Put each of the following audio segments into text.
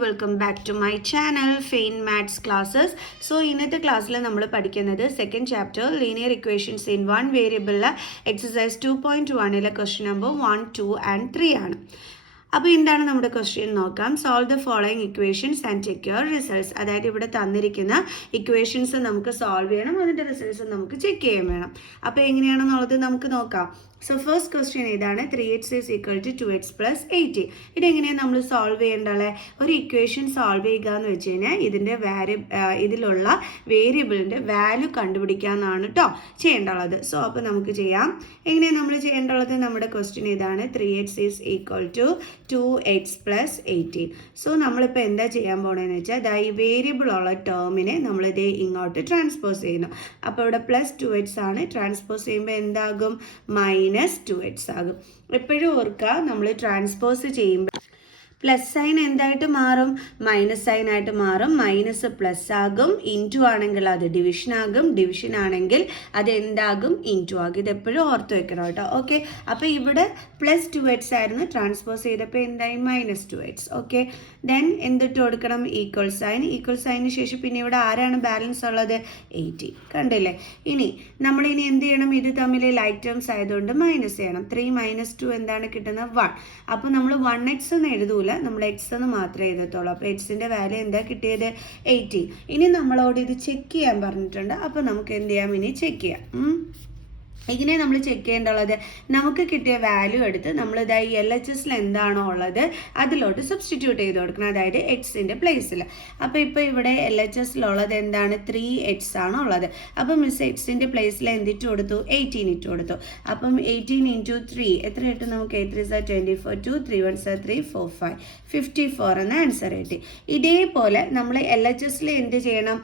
Welcome back to my channel fine maths classes. So ഇന്നത്തെ ക്ലാസ്സിൽ നമ്മൾ പഠിക്കുന്നത് second chapter linear equations in one വേരിയബിളിലെ എക്സസൈസ് 2.1 ക്വസ്റ്റ്യൻ നമ്പർ 1, 2 and 3 ആണ്. അപ്പോൾ എന്താണ് നമ്മുടെ ക്വസ്റ്റ്യൻ നോക്കാം. Solve the following equations and check your results. അതായത് ഇവിടെ തന്നിരിക്കുന്ന ഇക്വേഷൻസ് നമുക്ക് സോൾവ് ചെയ്യണം, അതിൻ്റെ റിസൾട്ട്സ് നമുക്ക് ചെക്ക് ചെയ്യാൻ വേണം. അപ്പോൾ എങ്ങനെയാണെന്നുള്ളത് നമുക്ക് നോക്കാം. സോ ഫസ്റ്റ് ക്വസ്റ്റ്യൻ ഇതാണ് 3x is equal to 2x plus 80. ഇതെങ്ങനെയാണ് നമ്മൾ സോൾവ് ചെയ്യേണ്ടത്? ഒരു ഇക്വേഷൻ സോൾവ് ചെയ്യുക എന്ന് വെച്ച് കഴിഞ്ഞാൽ ഇതിലുള്ള വേരിയബിളിൻ്റെ വാല്യൂ കണ്ടുപിടിക്കാമെന്നാണ് കേട്ടോ ചെയ്യേണ്ടുള്ളത്. സോ അപ്പോൾ നമുക്ക് ചെയ്യാം. എങ്ങനെയാണ് നമ്മൾ ചെയ്യേണ്ടുള്ളത്? നമ്മുടെ ക്വസ്റ്റ്യൻ ഇതാണ് 3x is equal to 2x plus 18. So നമ്മളിപ്പോൾ എന്താ ചെയ്യാൻ പോകണമെന്ന് വെച്ചാൽ ഈ വേരിയബിൾ ഉള്ള ടേമിനെ നമ്മളിതേ ഇങ്ങോട്ട് ട്രാൻസ്പോസ് ചെയ്യുന്നു. അപ്പോൾ ഇവിടെ പ്ലസ് 2x ആണ്, ട്രാൻസ്പോസ് ചെയ്യുമ്പോൾ എന്താകും? -2x ആകും. എപ്പോഴും ഓർക്കുക, നമ്മൾ ട്രാൻസ്പോസ് ചെയ്യുമ്പോൾ പ്ലസ് സൈൻ എന്തായിട്ട് മാറും? മൈനസ് സൈൻ ആയിട്ട് മാറും. മൈനസ് പ്ലസ് ആകും. ഇൻറ്റു ആണെങ്കിൽ അത് ഡിവിഷൻ ആകും. ഡിവിഷൻ ആണെങ്കിൽ അത് എന്താകും? ഇൻറ്റു ആകും. ഇതെപ്പോഴും ഓർത്ത് വെക്കണം കേട്ടോ. ഓക്കെ, അപ്പോൾ ഇവിടെ പ്ലസ് 2x ആയിരുന്നു, ട്രാൻസ്പോസ് ചെയ്തപ്പോൾ എന്തായി? -2x. ഓക്കെ, ദെൻ എന്തിട്ട് കൊടുക്കണം? Equal sign. ഈക്വൽ സൈനിന് ശേഷം പിന്നെ ഇവിടെ ആരാണ് ബാലൻസ് ഉള്ളത്? 80. കണ്ടില്ലേ? നമ്മളിനി എന്ത് ചെയ്യണം? ഇത് തമ്മിൽ ലൈക്ക് ടേംസ് ആയതുകൊണ്ട് മൈനസ് ചെയ്യണം. 3 - 2 എന്താണ് കിട്ടുന്നത്? 1. അപ്പോൾ നമ്മൾ 1x എന്ന് എഴുതൂല, നമ്മൾ എക്സ് എന്ന് മാത്രമേ എഴുതത്തുള്ളൂ. അപ്പോൾ എക്സിൻ്റെ വാല്യൂ എന്താ കിട്ടിയത്? 18. ഇനി നമ്മളോട് ഇത് ചെക്ക് ചെയ്യാൻ പറഞ്ഞിട്ടുണ്ട്. അപ്പോൾ നമുക്ക് എന്ത് ചെയ്യാം? ഇനി ചെക്ക് ചെയ്യാം. ഇങ്ങനെ നമ്മൾ ചെക്ക് ചെയ്യേണ്ടുള്ളത്, നമുക്ക് കിട്ടിയ വാല്യൂ എടുത്ത് നമ്മൾ ഈ LHSൽ എന്താണോ ഉള്ളത് അതിലോട്ട് സബ്സ്റ്റിറ്റ്യൂട്ട് ചെയ്ത് കൊടുക്കണം, അതായത് എക്സിൻ്റെ പ്ലേസിൽ. അപ്പോൾ ഇപ്പോൾ ഇവിടെ LHSലുള്ളത് എന്താണ്? 3x ആണ് ഉള്ളത്. അപ്പം മിസ് എക്സിൻ്റെ പ്ലേസിൽ എന്തിട്ട് കൊടുത്തു? 18 ഇട്ട് കൊടുത്തു. അപ്പം 18 × 3 എത്ര കിട്ടും നമുക്ക്? 8 3 24, 2 3 1 3 4 5 54 എന്ന ആൻസർ കിട്ടി. ഇതേപോലെ നമ്മൾ LHSൽ എന്ത് ചെയ്യണം?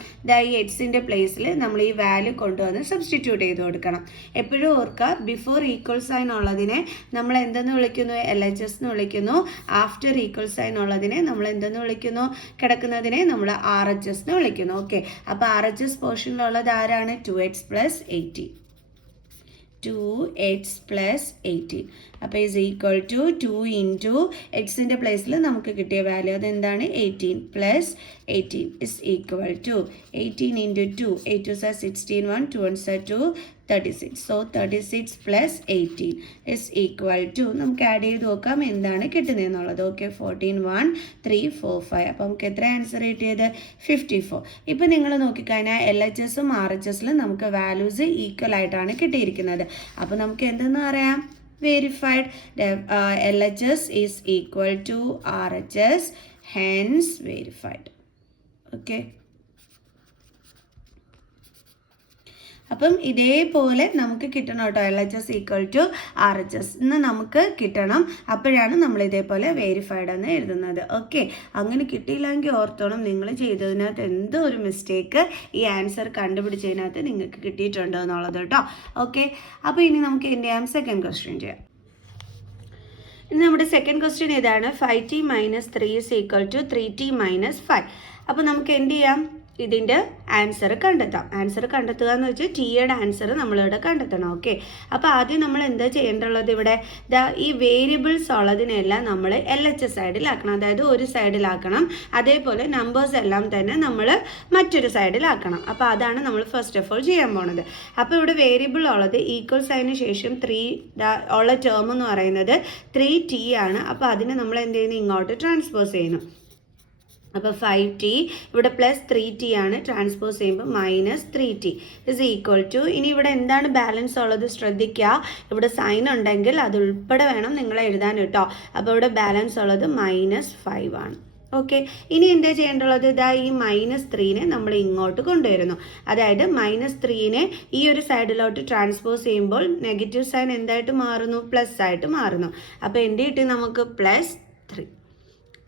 ഈ എക്സിൻ്റെ പ്ലേസിൽ നമ്മൾ ഈ വാല്യൂ കൊണ്ടുവന്ന് സബ്സ്റ്റിറ്റ്യൂട്ട് ചെയ്ത് കൊടുക്കണം. എപ്പോഴും ഓർക്കുക, ബിഫോർ ഈക്വൽ സൈൻ ഉള്ളതിനെ നമ്മൾ എന്തെന്ന് വിളിക്കുന്നു? LHS എന്ന് വിളിക്കുന്നു. ആഫ്റ്റർ ഈക്വൽ സൈൻ ഉള്ളതിനെ നമ്മൾ എന്തെന്ന് വിളിക്കുന്നു? കിടക്കുന്നതിനെ നമ്മൾ RHS എന്ന് വിളിക്കുന്നു. ഓക്കെ, അപ്പോൾ RHS പോർഷനിലുള്ളത് ആരാണ്? 2x plus 18. 2x plus 18. അപ്പോൾ ഈസ് ഈക്വൽ ടു 2 ഇൻറ്റു എക്സിൻ്റെ പ്ലേസിൽ നമുക്ക് കിട്ടിയ വാല്യൂ അതെന്താണ്? 18 plus 18 is equal to 18 into 2. 8 2 16, 1 2 1 2 36. So 36 plus 18 is equal to, നമുക്ക് ആഡ് ചെയ്ത് നോക്കാം എന്താണ് കിട്ടുന്നതെന്നുള്ളത്. ഓക്കെ, 14 1 3 4 5. അപ്പോൾ നമുക്ക് എത്ര ആൻസർ കിട്ടിയത്? 54. ഇപ്പോൾ നിങ്ങൾ നോക്കിക്കഴിഞ്ഞാൽ LHSും RHSലും നമുക്ക് വാല്യൂസ് ഈക്വൽ ആയിട്ടാണ് കിട്ടിയിരിക്കുന്നത്. അപ്പോൾ നമുക്ക് എന്തെന്ന് പറയാം? Verified. LHS is equal to RHS, hence verified. Okay. അപ്പം ഇതേപോലെ നമുക്ക് കിട്ടണം കേട്ടോ. LHS ഈക്വൽ ടു RHS എന്ന് നമുക്ക് കിട്ടണം. അപ്പോഴാണ് നമ്മൾ ഇതേപോലെ വെരിഫൈഡ് എന്ന് എഴുതുന്നത്. ഓക്കെ, അങ്ങനെ കിട്ടിയില്ലെങ്കിൽ ഓർത്തോണം, നിങ്ങൾ ചെയ്തതിനകത്ത് എന്തോ ഒരു മിസ്റ്റേക്ക് ഈ ആൻസർ കണ്ടുപിടിച്ചതിനകത്ത് നിങ്ങൾക്ക് കിട്ടിയിട്ടുണ്ടോ എന്നുള്ളത് കേട്ടോ. ഓക്കെ, അപ്പോൾ ഇനി നമുക്ക് എന്ത് ചെയ്യാം? സെക്കൻഡ് ക്വസ്റ്റ്യൻ ചെയ്യാം. ഇനി നമ്മുടെ സെക്കൻഡ് ക്വസ്റ്റ്യൻ ഇതാണ് 5t - 3 is equal to 3t - 5. അപ്പോൾ നമുക്ക് എന്ത് ചെയ്യാം? ഇതിൻ്റെ ആൻസർ കണ്ടെത്താം. ആൻസർ കണ്ടെത്തുക എന്ന് വെച്ചാൽ ടിയുടെ ആൻസർ നമ്മളിവിടെ കണ്ടെത്തണം. ഓക്കെ, അപ്പോൾ ആദ്യം നമ്മൾ എന്താ ചെയ്യേണ്ടുള്ളത്? ഇവിടെ ഈ വേരിയബിൾസ് ഉള്ളതിനെല്ലാം നമ്മൾ LHS സൈഡിലാക്കണം, അതായത് ഒരു സൈഡിലാക്കണം. അതേപോലെ നമ്പേഴ്സ് എല്ലാം തന്നെ നമ്മൾ മറ്റൊരു സൈഡിലാക്കണം. അപ്പോൾ അതാണ് നമ്മൾ ഫസ്റ്റ് ഓഫ് ഓൾ ചെയ്യാൻ പോണത്. അപ്പോൾ ഇവിടെ വേരിയബിൾ ഉള്ളത് ഈക്വൽ സൈനിന് ശേഷം 3 ഉള്ള ടേം എന്ന് പറയുന്നത് 3t ആണ്. അപ്പോൾ അതിനെ നമ്മൾ എന്ത് ചെയ്യുന്നു? ഇങ്ങോട്ട് ട്രാൻസ്പോസ് ചെയ്യുന്നു. അപ്പോൾ 5t ഇവിടെ പ്ലസ് 3t ആണ്, ട്രാൻസ്പോസ് ചെയ്യുമ്പോൾ -3t ഇസ് ഈക്വൽ ടു, ഇനി ഇവിടെ എന്താണ് ബാലൻസ് ഉള്ളത്? ശ്രദ്ധിക്കുക, ഇവിടെ സൈൻ ഉണ്ടെങ്കിൽ അത് ഉൾപ്പെടെ വേണം നിങ്ങൾ എഴുതാൻ കേട്ടോ. അപ്പോൾ ഇവിടെ ബാലൻസ് ഉള്ളത് -5 ആണ്. ഓക്കെ, ഇനി എന്താ ചെയ്യേണ്ടുള്ളത്? ഈ -3നെ നമ്മൾ ഇങ്ങോട്ട് കൊണ്ടുവരുന്നു. അതായത് -3നെ ഈ ഒരു സൈഡിലോട്ട് ട്രാൻസ്പോസ് ചെയ്യുമ്പോൾ നെഗറ്റീവ് സൈൻ എന്തായിട്ട് മാറുന്നു? പ്ലസ് ആയിട്ട് മാറുന്നു. അപ്പോൾ എന്ത് കിട്ടി നമുക്ക്? +3.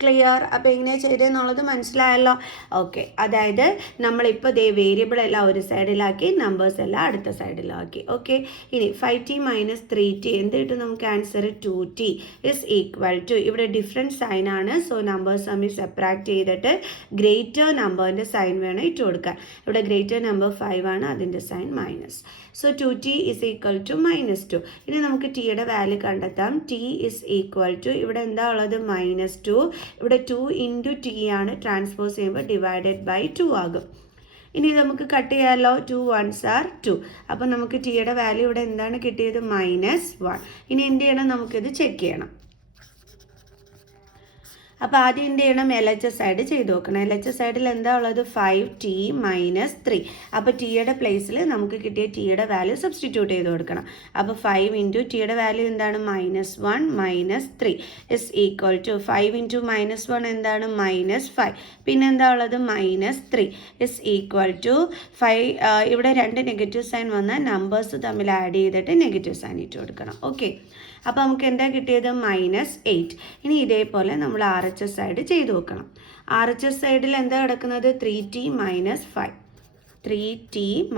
ക്ലിയർ? അപ്പോൾ എങ്ങനെ ചെയ്തതെന്നുള്ളത് മനസ്സിലായല്ലോ. ഓക്കെ, അതായത് നമ്മളിപ്പോൾ വേരിയബിൾ എല്ലാം ഒരു സൈഡിലാക്കി, നമ്പേഴ്സ് എല്ലാം അടുത്ത സൈഡിലാക്കി. ഓക്കെ, ഇനി 5t - 3t എന്ത് കിട്ടും നമുക്ക്? Answer 2t is equal to, ഇവിടെ ഡിഫറെൻറ്റ് സൈൻ ആണ്. സോ നമ്പേഴ്സ് തമ്മിൽ സെപ്പറേറ്റ് ചെയ്തിട്ട് ഗ്രേറ്റർ നമ്പറിൻ്റെ സൈൻ വേണം ഇട്ട് കൊടുക്കാൻ. ഇവിടെ ഗ്രേറ്റർ നമ്പർ 5 ആണ്, അതിൻ്റെ sign minus. So 2t is equal to -2. ഇനി നമുക്ക് ടിയുടെ വാല്യൂ കണ്ടെത്താം. t ഇസ് ഈക്വൽ ടു, ഇവിടെ എന്താ ഉള്ളത്? -2. ഇവിടെ 2 ഇൻറ്റു ടി ആണ്, ട്രാൻസ്പോസ് ചെയ്യുമ്പോൾ ഡിവൈഡഡ് ബൈ 2 ആകും. ഇനി നമുക്ക് കട്ട് ചെയ്യാമല്ലോ. 2 1s are 2. അപ്പോൾ നമുക്ക് ടിയുടെ വാല്യൂ ഇവിടെ എന്താണ് കിട്ടിയത്? -1. ഇനി എന്ത് ചെയ്യണം? നമുക്കിത് ചെക്ക് ചെയ്യണം. അപ്പോൾ ആദ്യം എന്ത് ചെയ്യണം? LHS സൈഡ് ചെയ്ത് നോക്കണം. LHS സൈഡിൽ എന്താ ഉള്ളത്? 5t - 3. അപ്പോൾ ടിയുടെ പ്ലേസിൽ നമുക്ക് കിട്ടിയ ടിയുടെ വാല്യൂ സബ്സ്റ്റിറ്റ്യൂട്ട് ചെയ്ത് കൊടുക്കണം. അപ്പോൾ 5 ഇൻറ്റു ടിയുടെ വാല്യൂ എന്താണ്? -1 - 3 ഇസ് ഈക്വൽ ടു 5 ഇൻറ്റു -1 എന്താണ്? -5. പിന്നെ എന്താ ഉള്ളത്? -3 ഇസ് ഈക്വൽ ടു 5. ഇവിടെ 2 നെഗറ്റീവ് സൈൻ വന്നാൽ നമ്പേഴ്സ് തമ്മിൽ ആഡ് ചെയ്തിട്ട് നെഗറ്റീവ് സൈൻ ഇട്ട് കൊടുക്കണം. ഓക്കെ, അപ്പോൾ നമുക്ക് എന്താ കിട്ടിയത്? -8. ഇനി ഇതേപോലെ നമ്മൾ RHS സൈഡ് ചെയ്ത് നോക്കണം. RHS സൈഡിൽ എന്താ കിടക്കുന്നത്? 3t - 5. 3t -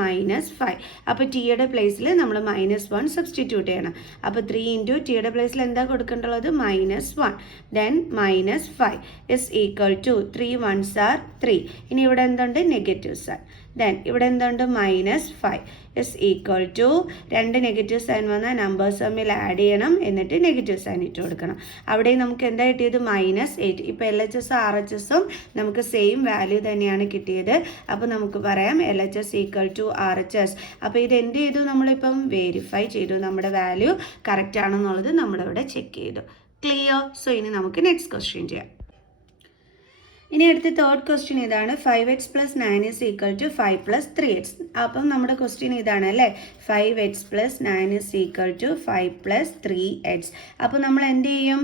5. അപ്പോൾ ടിയുടെ പ്ലേസിൽ നമ്മൾ -1 സബ്സ്റ്റിറ്റ്യൂട്ട് ചെയ്യണം. അപ്പോൾ 3 ഇൻറ്റു ടിയുടെ പ്ലേസിൽ എന്താ കൊടുക്കേണ്ടുള്ളത്? -1. Then -5 is equal to 3 1s are 3. ഇനി ഇവിടെ എന്തുണ്ട്? Negative sign. ദെൻ ഇവിടെ എന്തുണ്ട്? -5 is equal to 2 negative sign വന്നാൽ നമ്പേഴ്സ് തമ്മിൽ ആഡ് ചെയ്യണം, എന്നിട്ട് നെഗറ്റീവ് സൈൻ ഇട്ട് കൊടുക്കണം. അവിടെ നമുക്ക് എന്താ കിട്ടിയത്? -8. ഇപ്പോൾ LHS RHSും നമുക്ക് സെയിം വാല്യൂ തന്നെയാണ് കിട്ടിയത്. അപ്പോൾ നമുക്ക് പറയാം LHS ഈക്വൽ ടു RHS. അപ്പോൾ ഇത് എന്ത് ചെയ്തു? നമ്മളിപ്പം വെരിഫൈ ചെയ്തു, നമ്മുടെ വാല്യൂ കറക്റ്റ് ആണെന്നുള്ളത് നമ്മളിവിടെ ചെക്ക് ചെയ്തു. ക്ലിയർ? സോ ഇനി നമുക്ക് നെക്സ്റ്റ് ക്വസ്റ്റ്യൻ ചെയ്യാം. ഇനി അടുത്ത തേർഡ് ക്വസ്റ്റ്യൻ ഇതാണ്. 5x + 9 is equal to 5 + 3x. അപ്പം നമ്മുടെ ക്വസ്റ്റ്യൻ ഇതാണ് അല്ലേ? 5x + 9 is equal to 5 + 3x. അപ്പോൾ നമ്മൾ എന്ത് ചെയ്യും?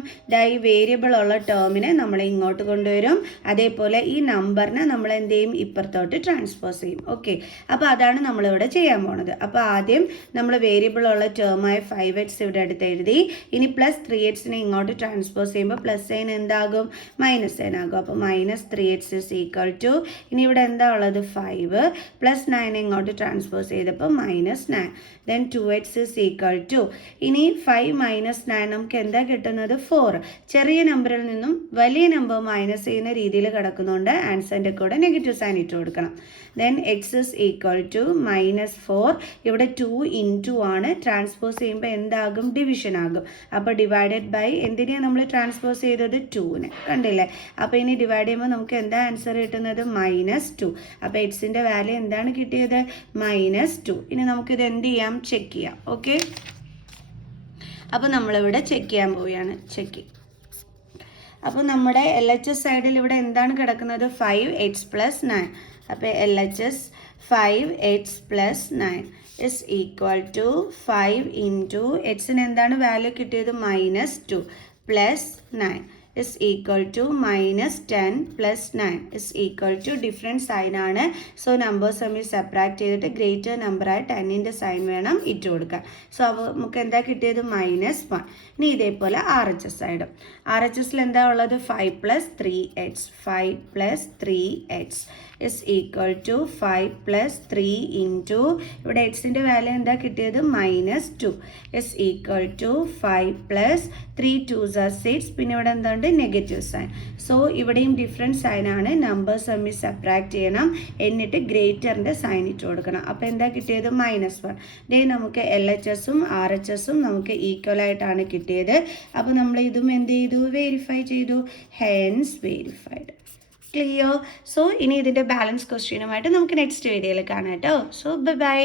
ഈ വേരിയബിൾ ഉള്ള ടേമിനെ നമ്മൾ ഇങ്ങോട്ട് കൊണ്ടുവരും. അതേപോലെ ഈ നമ്പറിനെ നമ്മൾ എന്ത് ചെയ്യും? ഇപ്പുറത്തോട്ട് ട്രാൻസ്പോസ് ചെയ്യും. ഓക്കെ, അപ്പോൾ അതാണ് നമ്മളിവിടെ ചെയ്യാൻ പോണത്. അപ്പോൾ ആദ്യം നമ്മൾ വേരിയബിൾ ഉള്ള ടേമായ 5x ഇവിടെ അടുത്ത് എഴുതി. ഇനി +3xനെ ഇങ്ങോട്ട് ട്രാൻസ്പോസ് ചെയ്യുമ്പോൾ പ്ലസ് സൈൻ എന്താകും? മൈനസ് സൈൻ ആകും. അപ്പോൾ -3x ഇസ് ഈക്വൽ ടു, ഇനി ഇവിടെ എന്താ ഉള്ളത്? 5 +9 ഇങ്ങോട്ട് ട്രാൻസ്പോസ് ചെയ്തപ്പോൾ -9. Then 2x is equal to, ഇനി 5 - 9 നമുക്ക് എന്താ കിട്ടുന്നത്? 4. ചെറിയ നമ്പറിൽ നിന്നും വലിയ നമ്പർ മൈനസ് ചെയ്യുന്ന രീതിയിൽ കിടക്കുന്നതുകൊണ്ട് ആൻസറിൻ്റെ കൂടെ നെഗറ്റീവ് സൈൻ ഇട്ട് കൊടുക്കണം. Then x is equal to -4. ഇവിടെ 2 ഇൻറ്റു ആണ്, ട്രാൻസ്പോസ് ചെയ്യുമ്പോൾ എന്താകും? ഡിവിഷൻ ആകും. അപ്പോൾ ഡിവൈഡഡ് ബൈ എന്തിനെയാണ് നമ്മൾ ട്രാൻസ്പോസ് ചെയ്തത്? 2നെ. കണ്ടില്ലേ? അപ്പോൾ ഇനി ഡിവൈഡ് ചെയ്യുമ്പോൾ നമുക്ക് എന്താ ആൻസർ കിട്ടുന്നത്? -2. അപ്പോൾ എക്സിൻ്റെ വാല്യൂ എന്താണ് കിട്ടിയത്? -2. ഇനി നമുക്കിത് എന്ത് ചെയ്യാം? ചെക്ക് ചെയ്യാം. ഓക്കെ, അപ്പോൾ നമ്മളിവിടെ ചെക്ക് ചെയ്യാൻ പോവുകയാണ്. ചെക്ക്. അപ്പോൾ നമ്മുടെ LHS സൈഡിൽ ഇവിടെ എന്താണ് കിടക്കുന്നത്? 5x + 9. അപ്പോൾ LHS 5x + 9 is equal to 5 into എക്സിന് എന്താണ് വാല്യൂ കിട്ടിയത്? -2 + 9 is equal to -10 + 9 is equal to different sign ആണ്. സോ നമ്പേഴ്സ് തമ്മിൽ സെപ്പറേറ്റ് ചെയ്തിട്ട് ഗ്രേറ്റർ നമ്പറായ 10ൻ്റെ സൈൻ വേണം ഇട്ട് കൊടുക്കാൻ. സോ അപ്പോൾ നമുക്ക് എന്താ കിട്ടിയത്? -1. ഇനി ഇതേപോലെ RHS സൈഡ്. RHSൽ എന്താ ഉള്ളത്? 5 + 3x. 5 + 3x is equal to 5 + 3 into ഇവിടെ എക്സിൻ്റെ വാല്യൂ എന്താ കിട്ടിയത്? -2 is equal to 5 + 3 2s are 6. പിന്നെ ഇവിടെ എന്തുണ്ട്? Negative sign. സോ ഇവിടെയും ഡിഫറെൻറ്റ് സൈനാണ്, നമ്പേഴ്സ് തമ്മിൽ സെപ്പറേറ്റ് ചെയ്യണം, എന്നിട്ട് ഗ്രേറ്ററിൻ്റെ സൈൻ ഇട്ട് കൊടുക്കണം. അപ്പോൾ എന്താ കിട്ടിയത്? -1. ദേ നമുക്ക് LHSും RHSും നമുക്ക് ഈക്വൽ ആയിട്ടാണ് കിട്ടിയത്. അപ്പോൾ നമ്മൾ ഇതും എന്ത് ചെയ്തു? വെരിഫൈ ചെയ്തു. Hence verified. ക്ലിയർ? സോ ഇനി ഇതിൻ്റെ ബാലൻസ് ക്വസ്റ്റ്യനുമായിട്ട് നമുക്ക് നെക്സ്റ്റ് വീഡിയോയിൽ കാണാം കേട്ടോ. So by.